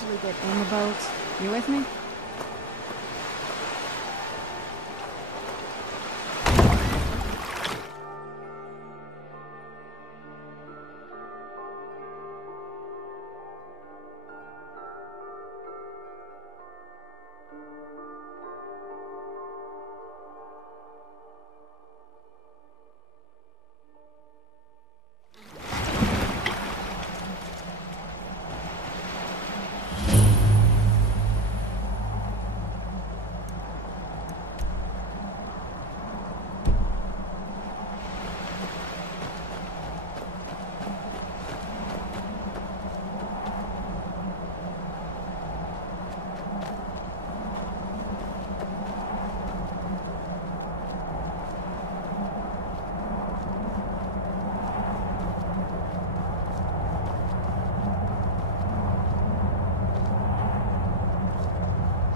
eventually get in the boat. You with me?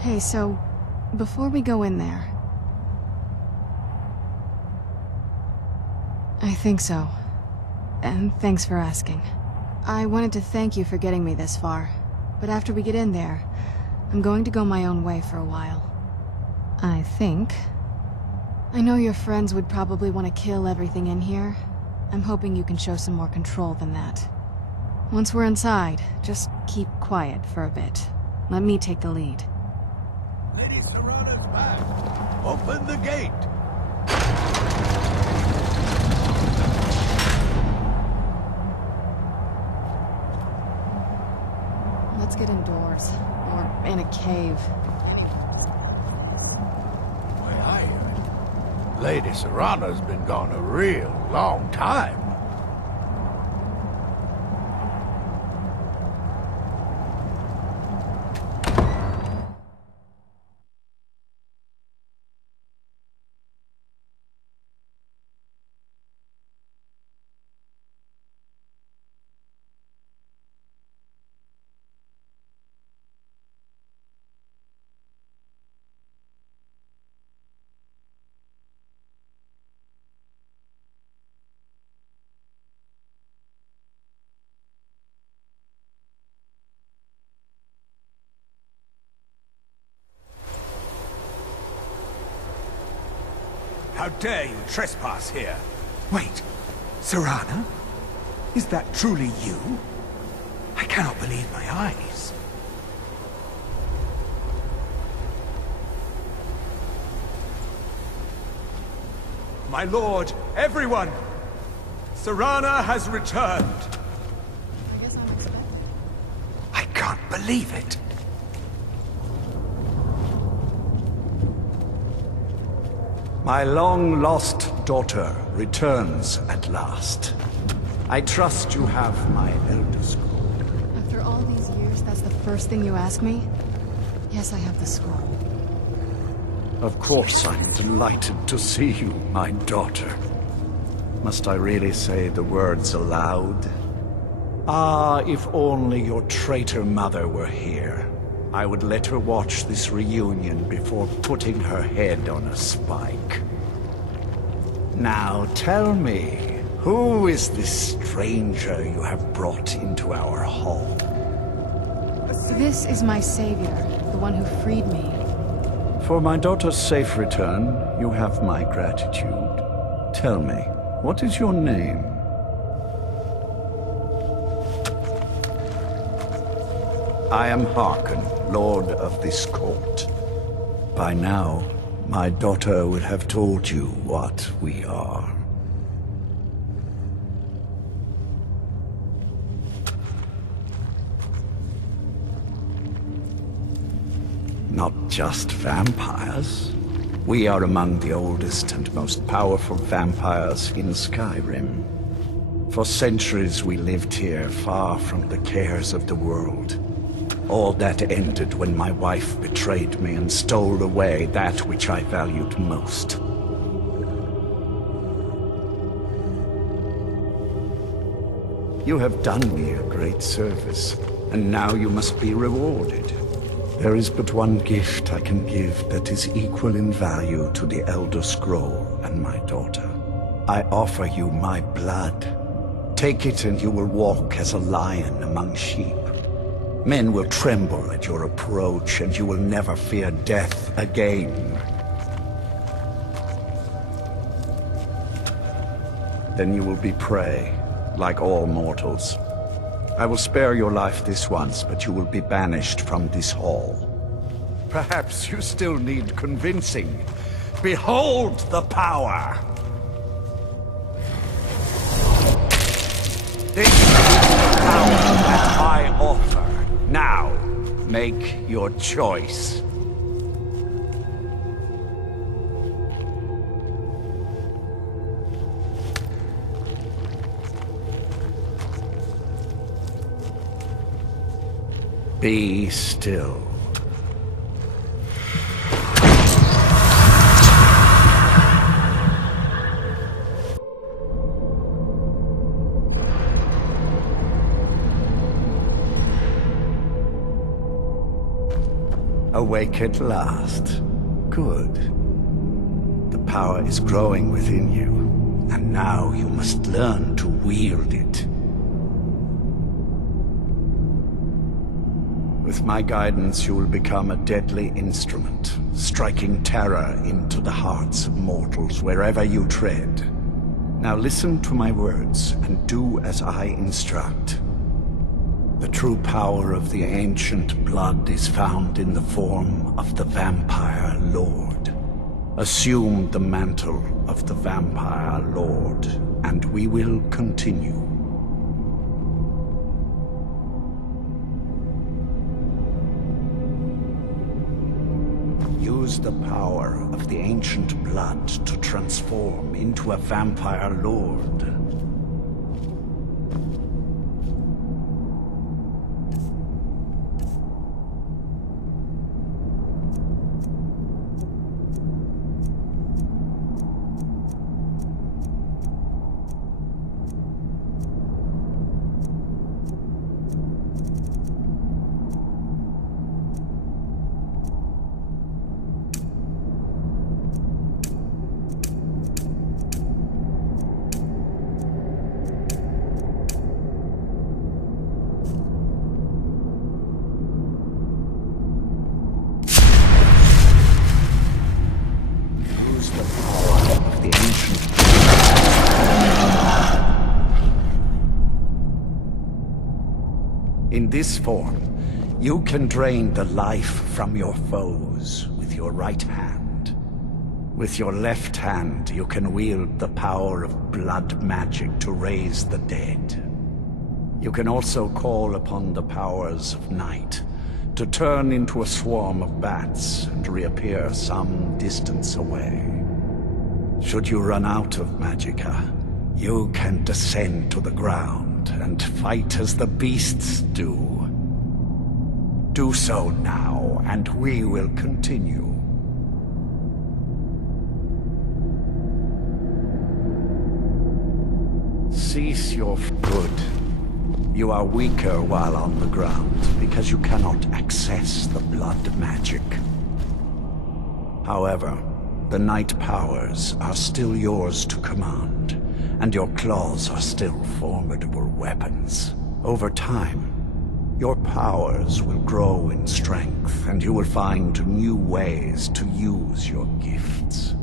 Hey, so, before we go in there... I think so. And thanks for asking. I wanted to thank you for getting me this far, but after we get in there, I'm going to go my own way for a while. I think. I know your friends would probably want to kill everything in here. I'm hoping you can show some more control than that. Once we're inside, just keep quiet for a bit. Let me take the lead. Lady Serana's back. Open the gate. Let's get indoors. Or in a cave. Way I hear it, Lady Serana's been gone a real long time. How dare you trespass here? Wait, Serana? Is that truly you? I cannot believe my eyes. My lord, everyone! Serana has returned! I guess I'm expected. I can't believe it. My long-lost daughter returns at last. I trust you have my Elder Scroll. After all these years, that's the first thing you ask me? Yes, I have the scroll. Of course I'm delighted to see you, my daughter. Must I really say the words aloud? Ah, if only your traitor mother were here. I would let her watch this reunion before putting her head on a spike. Now tell me, who is this stranger you have brought into our hall? This is my savior, the one who freed me. For my daughter's safe return, you have my gratitude. Tell me, what is your name? I am Harkon, Lord of this court. By now, my daughter would have told you what we are. Not just vampires. We are among the oldest and most powerful vampires in Skyrim. For centuries we lived here, far from the cares of the world. All that ended when my wife betrayed me and stole away that which I valued most. You have done me a great service, and now you must be rewarded. There is but one gift I can give that is equal in value to the Elder Scroll and my daughter. I offer you my blood. Take it and you will walk as a lion among sheep. Men will tremble at your approach, and you will never fear death again. Then you will be prey, like all mortals. I will spare your life this once, but you will be banished from this hall. Perhaps you still need convincing. Behold the power! This is the power that I offer. Now, make your choice. Be still. Awake at last. Good. The power is growing within you, and now you must learn to wield it. With my guidance, you will become a deadly instrument, striking terror into the hearts of mortals wherever you tread. Now listen to my words, and do as I instruct. The true power of the ancient blood is found in the form of the Vampire Lord. Assume the mantle of the Vampire Lord, and we will continue. Use the power of the ancient blood to transform into a Vampire Lord. In this form, you can drain the life from your foes with your right hand. With your left hand, you can wield the power of blood magic to raise the dead. You can also call upon the powers of night to turn into a swarm of bats and reappear some distance away. Should you run out of magicka, you can descend to the ground and fight as the beasts do. Do so now, and we will continue. Cease your good. You are weaker while on the ground, because you cannot access the blood magic. However, the night powers are still yours to command, and your claws are still formidable weapons. Over time, your powers will grow in strength, and you will find new ways to use your gifts.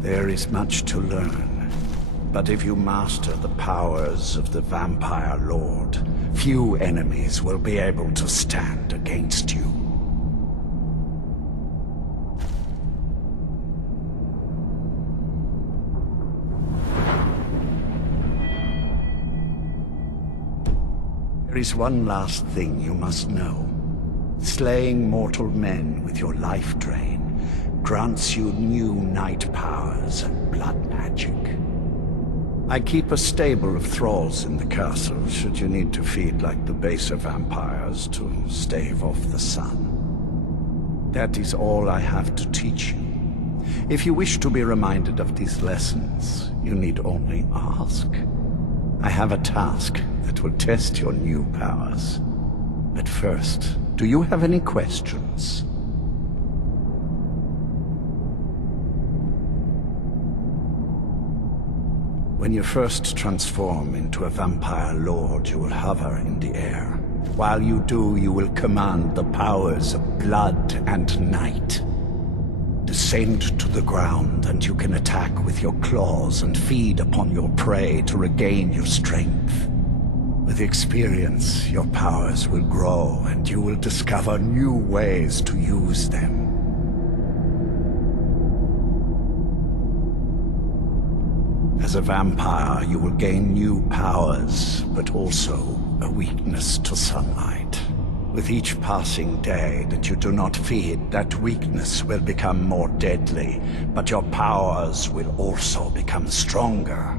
There is much to learn, but if you master the powers of the Vampire Lord, few enemies will be able to stand against you. is one last thing you must know. Slaying mortal men with your life drain grants you new night powers and blood magic. I keep a stable of thralls in the castle should you need to feed like the baser vampires to stave off the sun. That is all I have to teach you. If you wish to be reminded of these lessons, you need only ask. I have a task that will test your new powers. But first, do you have any questions? When you first transform into a vampire lord, you will hover in the air. While you do, you will command the powers of blood and night. Descend to the ground, and you can attack with your claws and feed upon your prey to regain your strength. With experience, your powers will grow, and you will discover new ways to use them. As a vampire, you will gain new powers, but also a weakness to sunlight. With each passing day that you do not feed, that weakness will become more deadly, but your powers will also become stronger.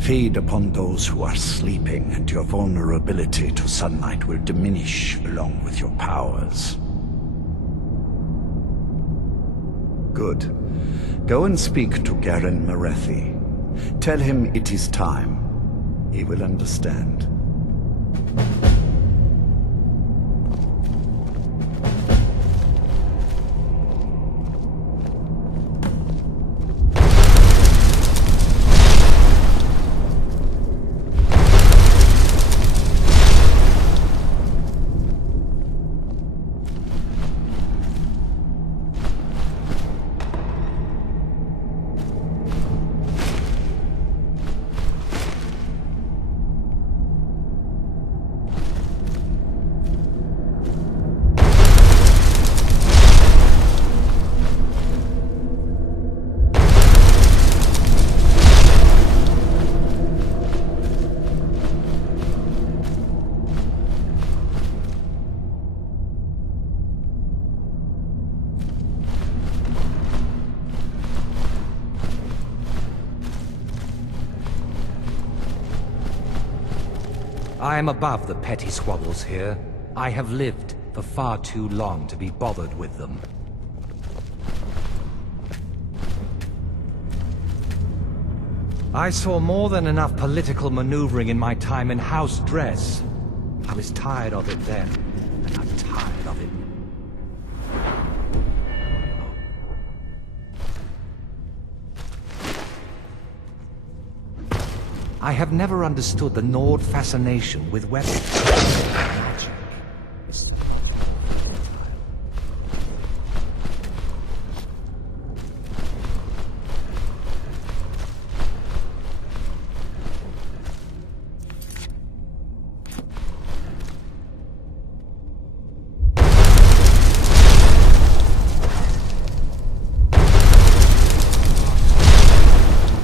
Feed upon those who are sleeping, and your vulnerability to sunlight will diminish along with your powers. Good. Go and speak to Garen Marethi. Tell him it is time. He will understand. I am above the petty squabbles here. I have lived for far too long to be bothered with them. I saw more than enough political maneuvering in my time in House Dress. I was tired of it then, and I'm tired of it. I have never understood the Nord fascination with weapons. Magic.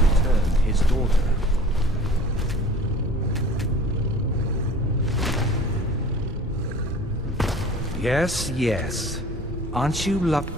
Return his daughter. Yes, yes. Aren't you lucky?